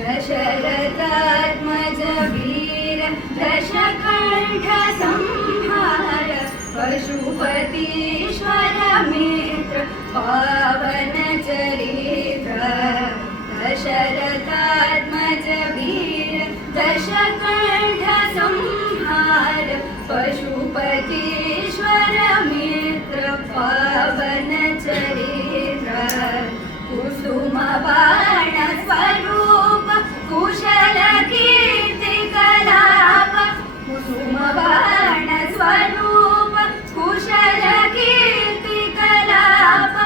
दशरथात्मज वीर दशकण्ठ संहार पशुपतीश्वर मित्र पावन चरित्र दशरथात्मज वीर दशकण्ठ संहार पशुपतीश्वर मित्र पावन चरित्र कुसुम बाण स्वरूप कुशल कीर्ति कलाप कुसुम बाण स्वरूप कुशल कीर्ति कलाप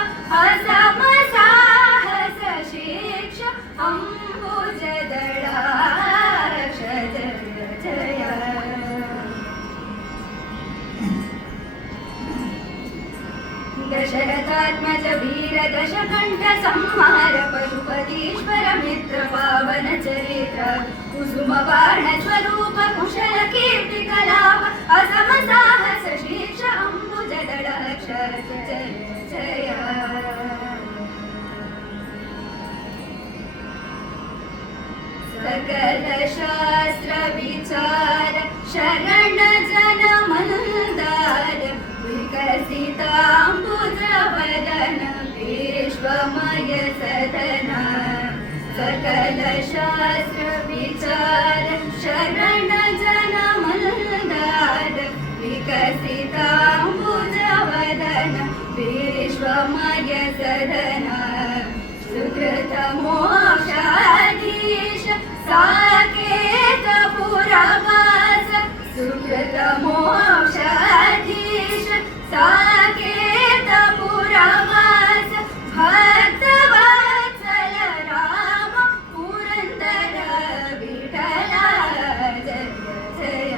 असम साहस शिक्ष अंबुज दळाक्ष जय जय दशरथात्मज वीर दशकण्ठ संहार पशुपतीश्वर मित्र पावन चरित्र कुसुम बाण स्वरूप कुशल कीर्ति कलाप असम साहस शीर्ष अंबुज दळाक्ष जय जय सकल शास्त्र विचार शरण जन मंदार विकसितांबुज वदन विश्वमय सदन सकल शास्त्र विचार शरण जन मंदार विकसितांबुज वदन विश्वमय सदन सुकृत मोक्षाधीश साकेत पुरवास सुकृत मोक्षाधीश साकेत पुरवास भक्तवत्सल राम पुरंदर विठला जय जय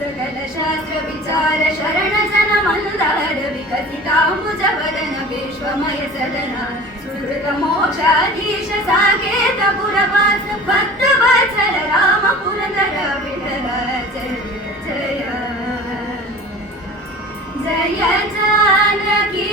सकल शास्त्र विचार शरण जन मंदार विकसितांबुज वदन विश्वमय सदन सुकृत मोक्षाधीश साकेत पुरवास भक्तवत्सल राम पुरंदर विठल जय जय जय जानकी